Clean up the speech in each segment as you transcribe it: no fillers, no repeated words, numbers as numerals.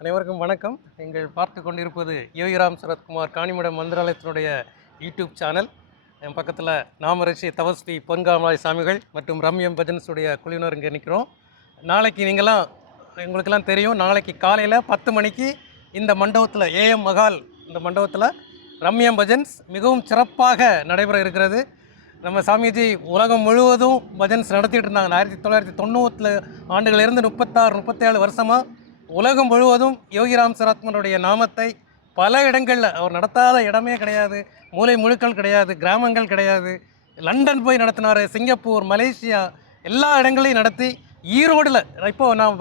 அனைவருக்கும் வணக்கம். நீங்கள் பார்த்து கொண்டிருப்பது யோகிராம் சரத்குமார் காணிமடம் மந்திராலயத்தினுடைய யூடியூப் சேனல். என் பக்கத்தில் நாமரிஷி தவஸ்வி பொன்காமராய் சாமிகள் மற்றும் ரம்யம் பஜன்ஸுடைய குழுவினர் இங்கே நிற்கிறோம். நாளைக்கு உங்களுக்கெல்லாம் தெரியும், நாளைக்கு காலையில் 10 மணிக்கு இந்த மண்டபத்தில் ஏஎம் மகால் இந்த மண்டபத்தில் ரம்யம் பஜன்ஸ் மிகவும் சிறப்பாக நடைபெற இருக்கிறது. நம்ம சாமிஜி உலகம் முழுவதும் பஜன்ஸ் நடத்திட்டு இருந்தாங்க. 1990 ஆண்டுகளிலிருந்து 36-37 வருஷமாக உலகம் முழுவதும் யோகிராம் சரத்குமாருடைய நாமத்தை பல இடங்களில் அவர் நடத்தாத இடமே கிடையாது, மூலை முழுக்கள் கிடையாது, கிராமங்கள் கிடையாது. லண்டன் போய் நடத்தினார், சிங்கப்பூர், மலேசியா எல்லா இடங்களையும் நடத்தி ஈரோடில் இப்போது நான்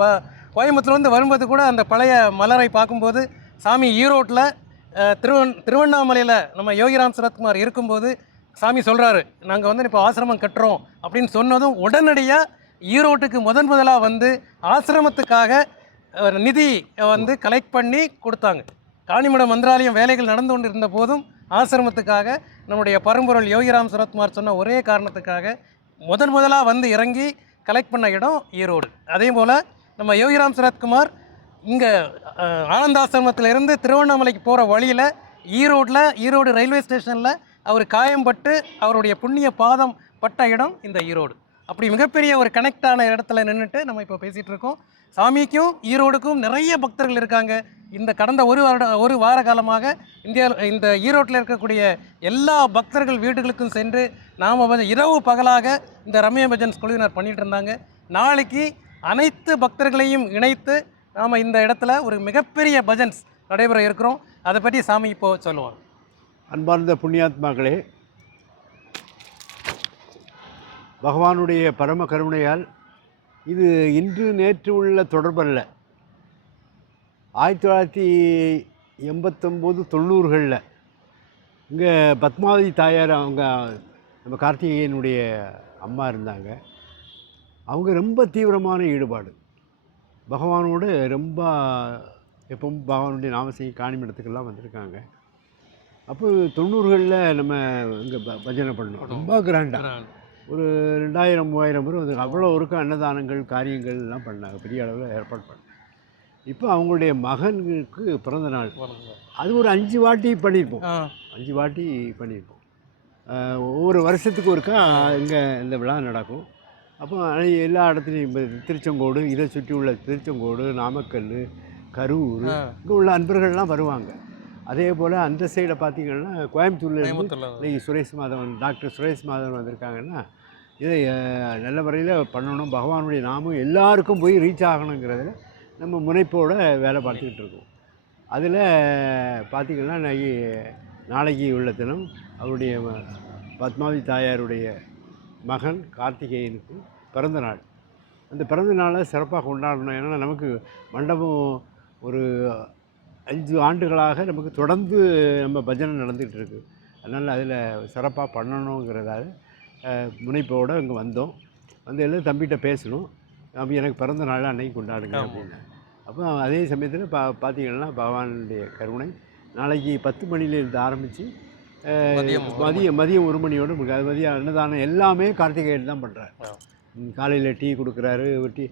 கோயம்புத்தூர்லேருந்து வரும்போது கூட அந்த பழைய மலரை பார்க்கும்போது சாமி ஈரோட்டில் திருவண்ணாமலையில் நம்ம யோகிராம் சரத்குமார் இருக்கும்போது சாமி சொல்கிறாரு, நாங்கள் இப்போ ஆசிரமம் கட்டுறோம் அப்படின்னு சொன்னதும் உடனடியாக ஈரோட்டுக்கு முதலாக வந்து ஆசிரமத்துக்காக நிதி கலெக்ட் பண்ணி கொடுத்தாங்க. காணிமடம் மந்திராலயம் வேலைகள் நடந்து கொண்டு இருந்த போதும் ஆசிரமத்துக்காக நம்முடைய பரம்பொருள் யோகிராம் சரத்குமார் சொன்ன ஒரே காரணத்துக்காக முதலாக வந்து இறங்கி கலெக்ட் பண்ண இடம் ஈரோடு. அதே போல் நம்ம யோகிராம் சரத்குமார் இங்கே ஆனந்தாசிரமத்திலிருந்து திருவண்ணாமலைக்கு போகிற வழியில் ஈரோடு ரயில்வே ஸ்டேஷனில் அவர் காயம்பட்டு அவருடைய புண்ணிய பாதம் பட்ட இடம் இந்த ஈரோடு. அப்படி மிகப்பெரிய ஒரு கனெக்டான இடத்துல நின்றுட்டு நம்ம இப்போ பேசிகிட்டு இருக்கோம். சாமிக்கும் ஈரோடுக்கும் நிறைய பக்தர்கள் இருக்காங்க. இந்த கடந்த ஒரு வார காலமாக இந்த ஈரோட்டில் இருக்கக்கூடிய எல்லா பக்தர்கள் வீடுகளுக்கும் சென்று நாம் இரவு பகலாக இந்த ரம்ய பஜன்ஸ் குழுவினர் பண்ணிகிட்டு இருந்தாங்க. நாளைக்கு அனைத்து பக்தர்களையும் இணைத்து நாம் இந்த இடத்துல ஒரு மிகப்பெரிய பஜன்ஸ் நடைபெற இருக்கிறோம். அதை பற்றி சாமி இப்போது சொல்லுவாங்க. அன்பார்ந்த புண்ணியாத்மாக்களே, பகவானுடைய பரம கருணையால் இது இன்று நேற்று உள்ள தொடர்பல்ல. 1989-90களில் இங்கே பத்மாவதி தாயார், அவங்க நம்ம கார்த்திகேயனுடைய அம்மா இருந்தாங்க. அவங்க ரொம்ப தீவிரமான ஈடுபாடு பகவானோடு, ரொம்ப எப்பவும் பகவானுடைய நாமசெய்யும் காணிமடத்துக்கெல்லாம் வந்திருக்காங்க. அப்போ 90களில் நம்ம இங்கே பஜனை பண்ணோம், ரொம்ப கிராண்டாக. ஒரு 2000-3000 பேர் வந்து அவ்வளோ இருக்கும். அன்னதானங்கள் காரியங்கள் எல்லாம் பண்ணாங்க, பெரிய அளவில் ஏற்பாடு பண்ணாங்க. இப்போ அவங்களுடைய மகனுக்கு பிறந்த நாள், அது ஒரு 5 வாட்டி பண்ணியிருப்போம். 5 வாட்டி பண்ணியிருப்போம். ஒவ்வொரு வருஷத்துக்கு ஒருக்கா இங்கே இந்த விழா நடக்கும். அப்போ எல்லா இடத்துலையும் திருச்செங்கோடு, இதை சுற்றி உள்ள திருச்செங்கோடு, நாமக்கல், கரூர், இங்கே உள்ள அன்பர்கள்லாம் வருவாங்க. அதே போல் அந்த சைடை பார்த்திங்கன்னா கோயம்புத்தூர்லேருந்து டாக்டர் சுரேஷ் மாதவன் வந்திருக்காங்கன்னா, இதை நல்ல முறையில் பண்ணணும், பகவானுடைய நாமும் எல்லாருக்கும் போய் ரீச் ஆகணுங்கிறதுல நம்ம முனைப்போடு வேலை பார்த்துக்கிட்டு இருக்கோம். அதில் பார்த்திங்கன்னா நாளைக்கு உள்ள தினம் அவருடைய பத்மாவதி தாயாருடைய மகன் கார்த்திகேயனுக்கு பிறந்த நாள். அந்த பிறந்த நாளை சிறப்பாக கொண்டாடணும். ஏன்னா நமக்கு மண்டபம் ஒரு 5 ஆண்டுகளாக நமக்கு தொடர்ந்து நம்ம பஜனை நடந்துகிட்டு இருக்குது. அதனால் அதில் சிறப்பாக பண்ணணுங்கிறதால முனைப்போடு இங்கே வந்தோம். வந்து எல்லாம் தம்பிகிட்ட பேசணும், அப்படி எனக்கு பிறந்த நாள் அன்னைக்கு கொண்டாடுங்க அப்படின்னு. அப்போ அதே சமயத்தில் பார்த்திங்கன்னா பகவானுடைய கருணை நாளைக்கு 10 மணிலேருந்து ஆரம்பித்து மதியம் 1 மணியோடு அது மதியம் அன்னதானம் எல்லாமே கார்த்திகேயன் தான் பண்ணுறாரு. காலையில் டீ கொடுக்குறாரு, டீ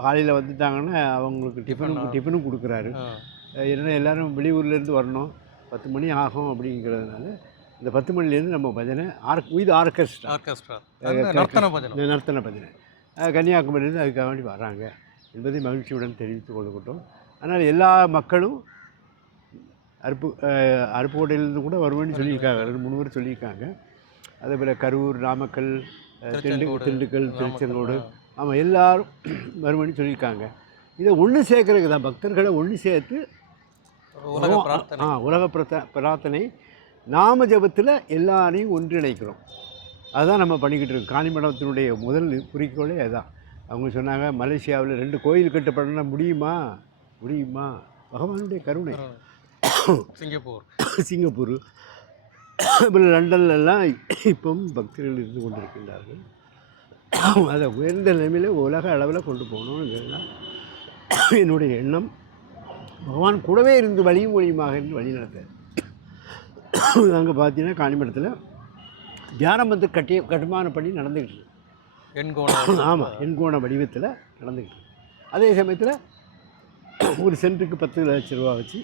காலையில் வந்துட்டாங்கன்னா அவங்களுக்கு டிஃபனும் கொடுக்குறாரு. ஏன்னா எல்லோரும் வெளியூர்லேருந்து வரணும், 10 மணி ஆகும் அப்படிங்கிறதுனால இந்த 10 மணிலேருந்து நம்ம பஜனை ஆர்கெஸ்ட்ரா நர்த்தன பஜனை கன்னியாகுமரியிலேருந்து அதுக்காக வேண்டி வராங்க என்பதை மகிழ்ச்சியுடன் தெரிவித்து கொள்ளப்பட்டோம். அதனால் எல்லா மக்களும் அருப்புக்கோட்டையிலேருந்து கூட வருவேன்னு சொல்லியிருக்காங்க, 2-3 பேர் சொல்லியிருக்காங்க. அதே போல் கரூர், நாமக்கல், திண்டுக்கல், திருச்செங்கோடு, ஆமாம் எல்லோரும் வருவேன்னு சொல்லியிருக்காங்க. இதை ஒன்று சேர்க்கறதுக்கு தான், பக்தர்களை ஒன்று சேர்த்து உலக பிரார்த்தனை நாம ஜபத்தில் எல்லாரையும் ஒன்றிணைக்கிறோம். அதுதான் நம்ம பண்ணிக்கிட்டு இருக்கோம். காணிமடத்தினுடைய முதல் குறிக்கோளே அதுதான். அவங்க சொன்னாங்க, மலேசியாவில் 2 கோயில் கட்டப்படனா முடியுமா? பகவானுடைய கருணை. சிங்கப்பூர் அப்புறம் லண்டன்லாம் இப்பவும் பக்தர்கள் இருந்து கொண்டிருக்கின்றார்கள். அதை உயர்ந்த நிலைமையில் உலக அளவில் கொண்டு போகணுங்கிறது என்னுடைய எண்ணம். பகவான் கூடவே இருந்து வழியும் ஒளியுமாக இருந்து வழி நடத்த. அங்கே பார்த்தீங்கன்னா காணிமடத்தில் தியானம் கட்டுமான பணி நடந்துக்கிட்டு இருக்கு. எண்கோண வடிவத்தில் நடந்துக்கிட்டு இருக்கு. அதே சமயத்தில் ஒரு சென்ட்டுக்கு 10 லட்ச ரூபா வச்சு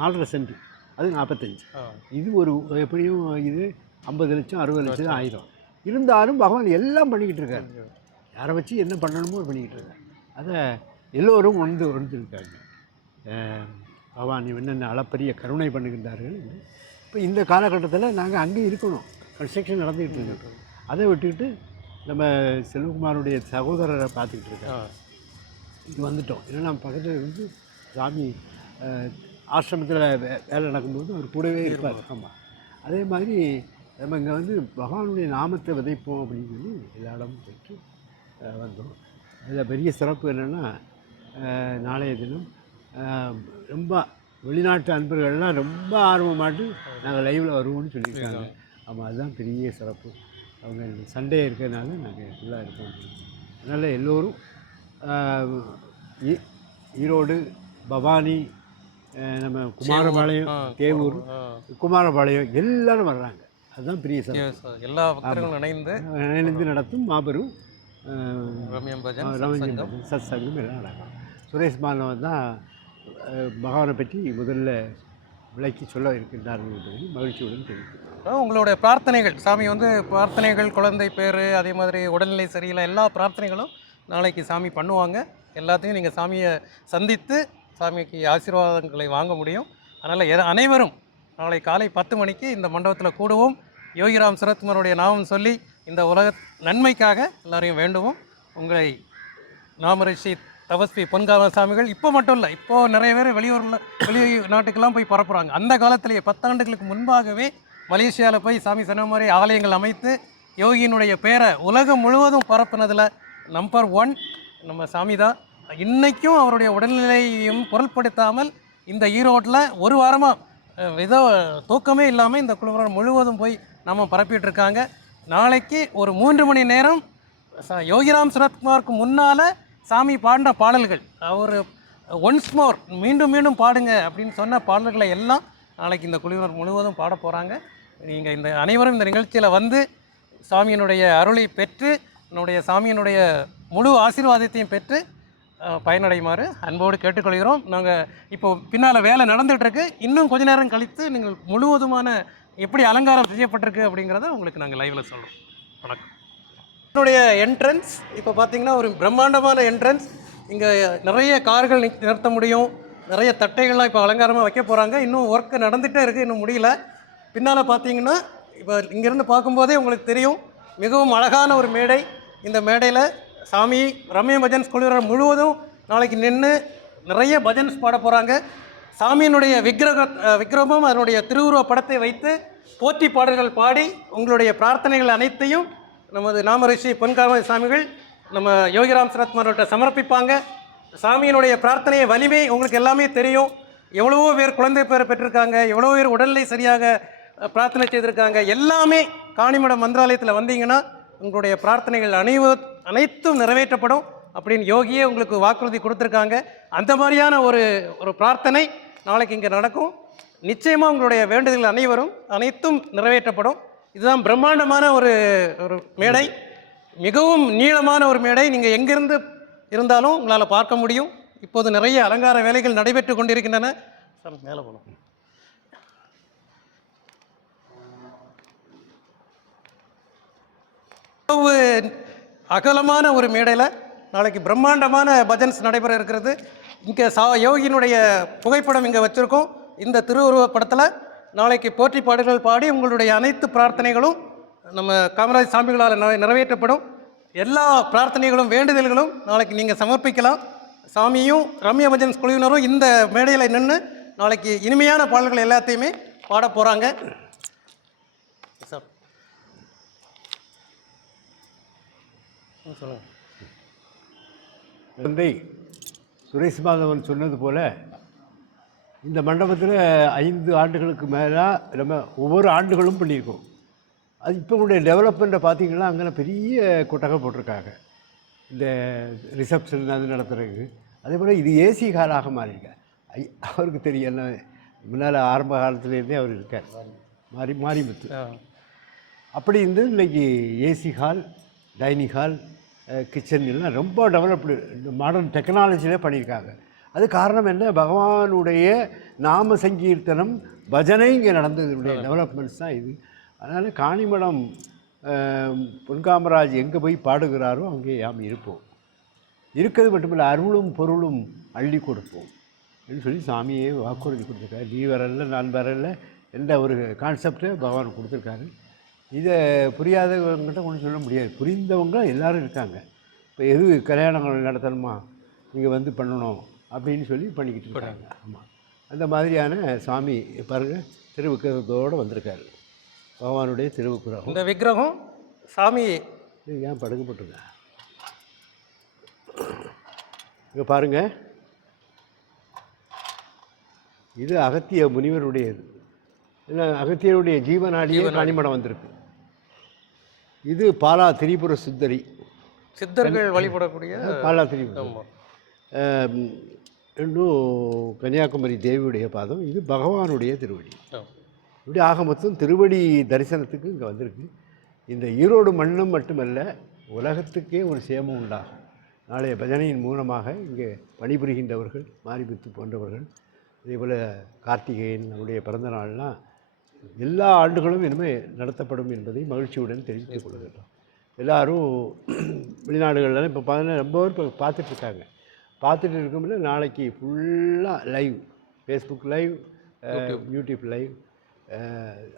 4.5 சென்ட், அது 45. இது ஒரு எப்படியும் இது 50 லட்சம் 60 லட்சம் தான் ஆயிரும். இருந்தாலும் பகவான் எல்லாம் பண்ணிக்கிட்டு இருக்காரு. யாரை வச்சு என்ன பண்ணணுமோ பண்ணிக்கிட்டு இருக்காரு. அதை எல்லோரும் உணர்ந்துருக்காங்க. பகவான் என்னென்ன அளப்பரிய கருணை பண்ணுகின்றார்கள். இப்போ இந்த காலகட்டத்தில் நாங்கள் அங்கே இருக்கணும், கன்ஸ்ட்ரக்ஷன் நடந்துக்கிட்டு இருக்கோம். அதை விட்டுக்கிட்டு நம்ம செல்வகுமாருடைய சகோதரரை பார்த்துக்கிட்டு இருக்கோம். இது வந்துட்டோம். ஏன்னா நம்ம பக்கத்தில் இருந்து சாமி ஆசிரமத்தில் வேலை நடக்கும்போது அவர் கூடவே இருப்பார். ஆமாம், அதே மாதிரி நம்ம இங்கே வந்து பகவானுடைய நாமத்தை விதைப்போம் அப்படின்னு சொல்லி எல்லா இடமும் போயிட்டு வந்தோம். அதில் பெரிய சிறப்பு என்னென்னா, நாளைய தினம் ரொம்ப வெளிநாட்டு அன்பர்கள்லாம் ரொம்ப ஆர்வமாட்டு நாங்கள் லைவில் வருவோம்னு சொல்லியிருக்காங்க. ஆமாம், அதுதான் பெரிய சிறப்பு. அவங்க சண்டே இருக்கிறதுனால நாங்கள் ஃபுல்லாக இருக்கோம். அதனால் எல்லோரும் ஈரோடு, பவானி, நம்ம குமாரபாளையம், தேவூர், குமாரபாளையம் எல்லோரும் வர்றாங்க. அதுதான் பெரிய சிறப்பு. எல்லா பக்தர்களும் இணைந்து நடத்தும் மாபெரும் ரம்யம் பஜன் சத் சங்கம் எல்லாம் நடக்கும். சுரேஷ் மாதவன் தான் பகவானை பற்றி முதல்ல விளக்கி சொல்ல இருக்கின்றார்கள் என்பதை மகிழ்ச்சியுடன் தெரிவிக்கிறோம். உங்களுடைய பிரார்த்தனைகள், சாமி வந்து பிரார்த்தனைகள், குழந்தை பேர், அதே மாதிரி உடல்நிலை சரியில்லை, எல்லா பிரார்த்தனைகளும் நாளைக்கு சாமி பண்ணுவாங்க. எல்லாத்தையும் நீங்கள் சாமியை சந்தித்து சாமிக்கு ஆசீர்வாதங்களை வாங்க முடியும். அதனால் அனைவரும் நாளை காலை 10 மணிக்கு இந்த மண்டபத்தில் கூடுவோம். யோகிராம் சரத்குமாருடைய நாமம் சொல்லி இந்த உலக நன்மைக்காக எல்லாரையும் வேண்டுவோம். உங்களை நாமரிஷி தபஸ்வி பொன்காம சாமிகள் இப்போ மட்டும் இல்லை, இப்போது நிறைய பேர் வெளிநாட்டுக்கெல்லாம் போய் பரப்புகிறாங்க. அந்த காலத்திலேயே 10 ஆண்டுகளுக்கு முன்பாகவே மலேசியாவில் போய் சாமி சொன்ன மாதிரி ஆலயங்கள் அமைத்து யோகியினுடைய பேரை உலகம் முழுவதும் பரப்புனதில் நம்பர் 1 நம்ம சாமி தான். இன்றைக்கும் அவருடைய உடல்நிலையையும் பொருட்படுத்தாமல் இந்த ஈரோட்டில் ஒரு வாரமாக தூக்கமே இல்லாமல் இந்த குழுவினர் முழுவதும் போய் நம்ம பரப்பிட்டு இருக்காங்க. நாளைக்கு ஒரு 3 மணி நேரம் யோகிராம் சரத்குமாருக்கு முன்னால் சாமி பாடின பாடல்கள், அவர் ஒன்ஸ் மோர் மீண்டும் மீண்டும் பாடுங்க அப்படின்னு சொன்ன பாடல்களை எல்லாம் நாளைக்கு இந்த குழுவினர் முழுவதும் பாட போகிறாங்க. நீங்கள் இந்த அனைவரும் இந்த நிகழ்ச்சியில் வந்து சாமியினுடைய அருளை பெற்று என்னுடைய சாமியினுடைய முழு ஆசீர்வாதத்தையும் பெற்று பயனடையுமாறு அன்போடு கேட்டுக்கொள்கிறோம். நாங்கள் இப்போது பின்னால் வேலை நடந்துகிட்ருக்கு. இன்னும் கொஞ்ச நேரம் கழித்து நீங்கள் முழுவதுமான எப்படி அலங்காரம் செய்யப்பட்டிருக்கு அப்படிங்கிறத உங்களுக்கு நாங்கள் லைவில் சொல்கிறோம். வணக்கம். என்னுடைய என்ட்ரன்ஸ் இப்போ பார்த்தீங்கன்னா ஒரு பிரம்மாண்டமான என்ட்ரன்ஸ். இங்கே நிறைய கார்கள் நிறுத்த முடியும். நிறைய தட்டைகள்லாம் இப்போ அலங்காரமாக வைக்க போகிறாங்க. இன்னும் ஒர்க்கு நடந்துகிட்டே இருக்குது, இன்னும் முடியல. பின்னால் பார்த்தீங்கன்னா இப்போ இங்கேருந்து பார்க்கும்போதே உங்களுக்கு தெரியும், மிகவும் அழகான ஒரு மேடை. இந்த மேடையில் சாமி ரம்யம் பஜன்ஸ் குழுவினர் முழுவதும் நாளைக்கு நின்று நிறைய பஜன்ஸ் பாட போகிறாங்க. சாமியினுடைய விக்கிரகம் அதனுடைய திருவுருவ படத்தை வைத்து போற்றி பாடல்கள் பாடி உங்களுடைய பிரார்த்தனைகள் அனைத்தையும் நமது நாமரிஷி பொன்காம சாமிகள் நம்ம யோகிராம் சரத்குமார்கிட்ட சமர்ப்பிப்பாங்க. சாமியினுடைய பிரார்த்தனையை வலிமை உங்களுக்கு எல்லாமே தெரியும். எவ்வளவோ பேர் குழந்தை பேரை பெற்றிருக்காங்க, எவ்வளோ பேர் உடல்நிலை சரியாக பிரார்த்தனை செய்திருக்காங்க. எல்லாமே காணிமடம் மந்திராலயத்தில் வந்தீங்கன்னா உங்களுடைய பிரார்த்தனைகள் அனைத்தும் நிறைவேற்றப்படும் அப்படின்னு யோகியே உங்களுக்கு வாக்குறுதி கொடுத்துருக்காங்க. அந்த மாதிரியான ஒரு பிரார்த்தனை நாளைக்கு இங்கே நடக்கும். நிச்சயமாக உங்களுடைய வேண்டுதல்கள் அனைத்தும் நிறைவேற்றப்படும். இதுதான் பிரம்மாண்டமான ஒரு மேடை, மிகவும் நீளமான ஒரு மேடை. நீங்கள் எங்கிருந்து இருந்தாலும் உங்களால் பார்க்க முடியும். இப்போது நிறைய அலங்கார வேலைகள் நடைபெற்று கொண்டிருக்கின்றன. சார் மேலே போகணும். அகலமான ஒரு மேடையில் நாளைக்கு பிரம்மாண்டமான பஜன்ஸ் நடைபெற இருக்கிறது. இங்கே யோகியினுடைய புகைப்படம் இங்கே வச்சுருக்கோம். இந்த திருவுருவ படத்தில் நாளைக்கு போற்றி பாடல்கள் பாடி உங்களுடைய அனைத்து பிரார்த்தனைகளும் நம்ம காமராஜ் சாமிகளால் நிறைவேற்றப்படும். எல்லா பிரார்த்தனைகளும் வேண்டுதல்களும் நாளைக்கு நீங்கள் சமர்ப்பிக்கலாம். சாமியும் ரம்ய பஜன்ஸ் குழுவினரும் இந்த மேடையில் நின்று நாளைக்கு இனிமையான பாடல்கள் எல்லாத்தையுமே பாட போகிறாங்க. சார் சொல்லுங்கள். தந்தை சுரேஷ் மாதவன் சொன்னது போல் இந்த மண்டபத்தில் 5 ஆண்டுகளுக்கு மேலே நம்ம ஒவ்வொரு ஆண்டுகளும் பண்ணியிருக்கோம். அது இப்போ உடைய டெவலப்மெண்ட்டை பார்த்திங்கன்னா அங்கே பெரிய கொட்டகை போட்டிருக்காங்க இந்த ரிசப்ஷன் அது நடத்துகிறதுக்கு. அதே போல் இது ஏசி ஹாலாக மாறியிருக்க அவருக்கு தெரியும். என்ன முன்னால் ஆரம்ப காலத்துலேருந்தே அவர் இருக்கார், மாரிமுத்து. அப்படி இருந்து இன்றைக்கி AC hall, dining hall, kitchen எல்லாம் ரொம்ப டெவலப்டு மாடர்ன் டெக்னாலஜியில் பண்ணியிருக்காங்க. அது காரணம் என்ன, பகவானுடைய நாம சங்கீர்த்தனம் பஜனை இங்கே நடந்ததுடைய டெவலப்மெண்ட்ஸ் தான் இது. அதனால் காணிமடம் பொன்காமராஜ் எங்கே போய் பாடுகிறாரோ அங்கே யாம் இருப்போம். இருக்கிறது மட்டுமில்லை, அருளும் பொருளும் அள்ளி கொடுப்போம் அப்படின்னு சொல்லி சாமியே வாக்குறுதி கொடுத்துருக்காரு. நீ வரல நான் வரல என்ற ஒரு கான்செப்டை பகவான் கொடுத்துருக்காரு. இதை புரியாதவங்ககிட்ட ஒன்றும் சொல்ல முடியாது. புரிந்தவங்க எல்லோரும் இருக்காங்க. இப்போ எது கல்யாணங்கள் நடத்தணுமா, நீங்கள் வந்து பண்ணணும் அப்படின்னு சொல்லி பண்ணிக்கிட்டு இருக்காங்க. ஆமாம், அந்த மாதிரியான சாமி பாருங்கள் திருவிக்கிரகத்தோடு வந்திருக்காரு. பகவானுடைய திருவிக்கிரகம். இந்த விக்கிரகம் சாமி ஏன் படுக்கப்பட்டிருக்க இங்கே பாருங்கள், இது அகத்திய முனிவருடையது. ஏன்னா அகத்தியருடைய ஜீவநாடியே காணிமடம் வந்திருக்கு. இது பாலா திரிபுர சுந்தரி, சித்தர்கள் வழிபடக்கூடிய பாலா திரிபுரம். இன்னும் கன்னியாகுமரி தேவியுடைய பாதம். இது பகவானுடைய திருவடி. இப்படி ஆக மொத்தம் திருவடி தரிசனத்துக்கு இங்கே வந்திருக்கு. இந்த ஈரோடு மண்ணும் மட்டுமல்ல, உலகத்துக்கே ஒரு சேமம் உண்டாகும். நாளைய பஜனையின் மூலமாக இங்கே பணிபுரிகின்றவர்கள், மாரிமுத்து போன்றவர்கள், இதேபோல் கார்த்திகேயன் நம்முடைய பிறந்த நாள்லாம் எல்லா ஆண்டுகளும் இனிமேல் நடத்தப்படும் என்பதை மகிழ்ச்சியுடன் தெரிவித்துக் கொள்கிறோம். எல்லோரும் வெளிநாடுகள்லாம் இப்போ பார்த்தீங்கன்னா ரொம்ப பேர் இப்போ பார்த்துட்ருக்காங்க. பார்த்துட்டு இருக்கும்போது நாளைக்கு ஃபுல்லாக live, Facebook live, YouTube live.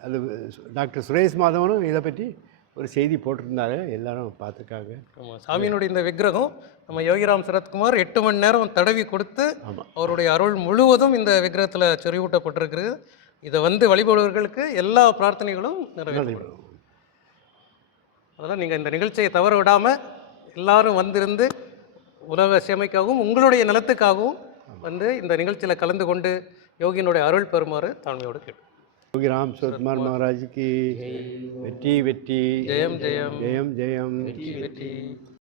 அது டாக்டர் சுரேஷ் மாதவனும் இதை பற்றி ஒரு செய்தி போட்டிருந்தாங்க, எல்லாரும் பார்த்துருக்காங்க. ஆமாம், சாமியினுடைய இந்த விக்கிரகம் நம்ம யோகிராம் சரத்குமார் 8 மணி நேரம் தடவி கொடுத்து அவருடைய அருள் முழுவதும் இந்த விக்கிரகத்தில் செறிவூட்டப்பட்டிருக்கிறது. இதை வந்து வழிபடுவர்களுக்கு எல்லா பிரார்த்தனைகளும் நிறைவேறும். அதனால் நீங்கள் இந்த நிகழ்ச்சியை தவற விடாமல் எல்லாரும் வந்திருந்து உலக சேமைக்காகவும் உங்களுடைய நலத்துக்காகவும் வந்து இந்த நிகழ்ச்சியில் கலந்து கொண்டு யோகியினுடைய அருள் பெறுமாறு தாழ்மையோடு கேட்டு. யோகிராம் சரத்குமார் மகாராஜுக்கு வெற்றி வெற்றி, ஜெயம் ஜெயம், ஜெயம் ஜெயம். வெற்றி வெற்றி.